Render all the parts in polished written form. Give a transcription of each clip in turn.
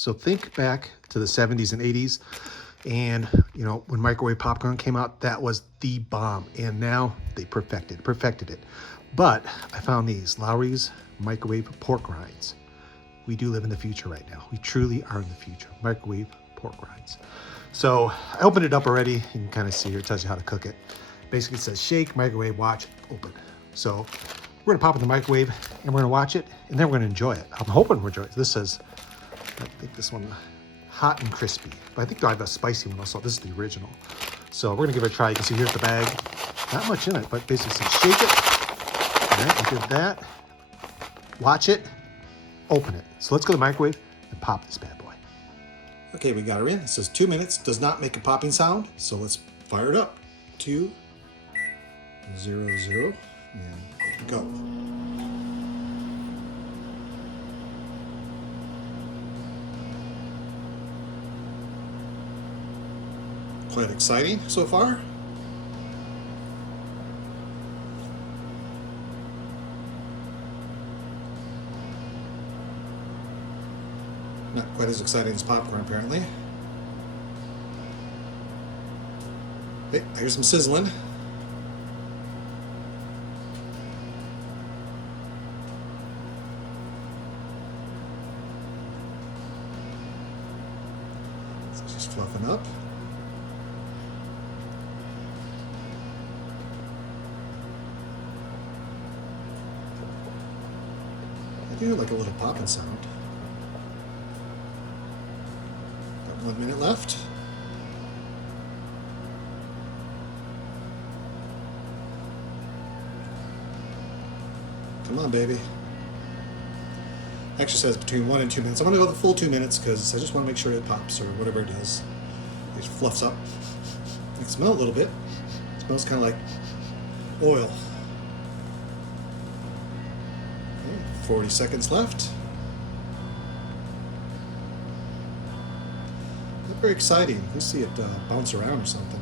So think back to the 70s and 80s. And, you know, when microwave popcorn came out, that was the bomb. And now they perfected it. But I found these Lowrey's microwave pork rinds. We do live in the future right now. We truly are in the future. Microwave pork rinds. So I opened it up already. You can kind of see here, it tells you how to cook it. Basically it says shake, microwave, watch, open. So we're gonna pop it in the microwave and we're gonna watch it and then we're gonna enjoy it. I'm hoping we'll enjoy it. This says, I think this one, hot and crispy. But I think I have a spicy one also. This is the original. So we're gonna give it a try. You can see here's the bag. Not much in it, but basically says shake it. All right, we did that. Watch it, open it. So let's go to the microwave and pop this bad boy. Okay, we got her in. It says 2 minutes, does not make a popping sound. So let's fire it up. 2, 0, 0, and go. Quite exciting so far. Not quite as exciting as popcorn, apparently. Hey, here's some sizzling. So it's just fluffing up. I do like a little popping sound. Got 1 minute left. Come on, baby. Actually says between 1 and 2 minutes. I'm gonna go the full 2 minutes because I just want to make sure it pops or whatever it does. It fluffs up. You can smell it a little bit. It smells kind of like oil. 40 seconds left. Not very exciting. You see it bounce around or something.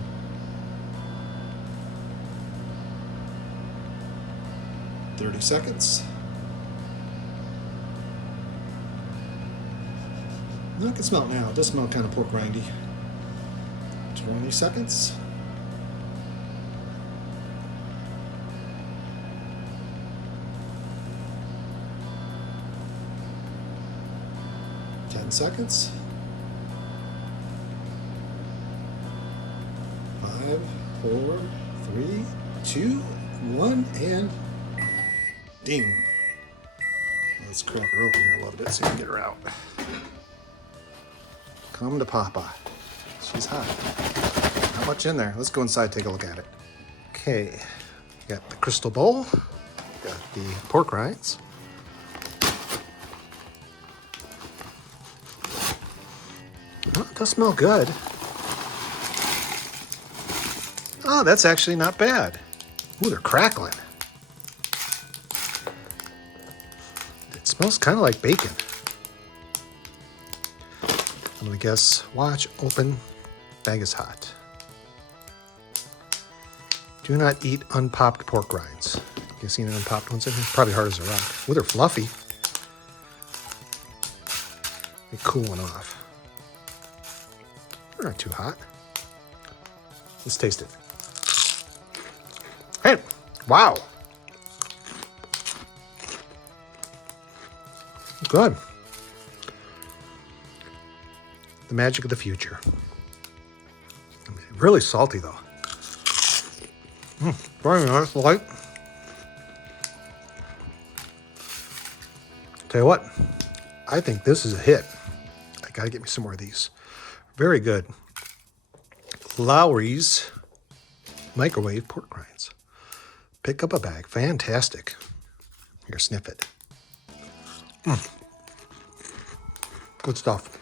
"30 seconds. No, I can smell it now. It does smell kind of pork rindy. 20 seconds. Seconds. 5, 4, 3, 2, 1, and ding. Let's crack her open here a little bit so we can get her out. Come to Papa. She's hot. Not much in there. Let's go inside, take a look at it. Okay, got the crystal bowl, got the pork rinds. Oh, it does smell good. Oh, that's actually not bad. Ooh, they're crackling. It smells kind of like bacon. I'm gonna guess, watch, open, bag is hot. Do not eat unpopped pork rinds. You seen unpopped ones in here? Probably hard as a rock. Ooh, they're fluffy. They cooling off. They're not too hot. Let's taste it. Hey, wow. Good. The magic of the future. Really salty though. Very nice, light. Tell you what, I think this is a hit. I gotta get me some more of these. Very good. Lowrey's microwave pork rinds. Pick up a bag. Fantastic. Here, sniff it. Good stuff.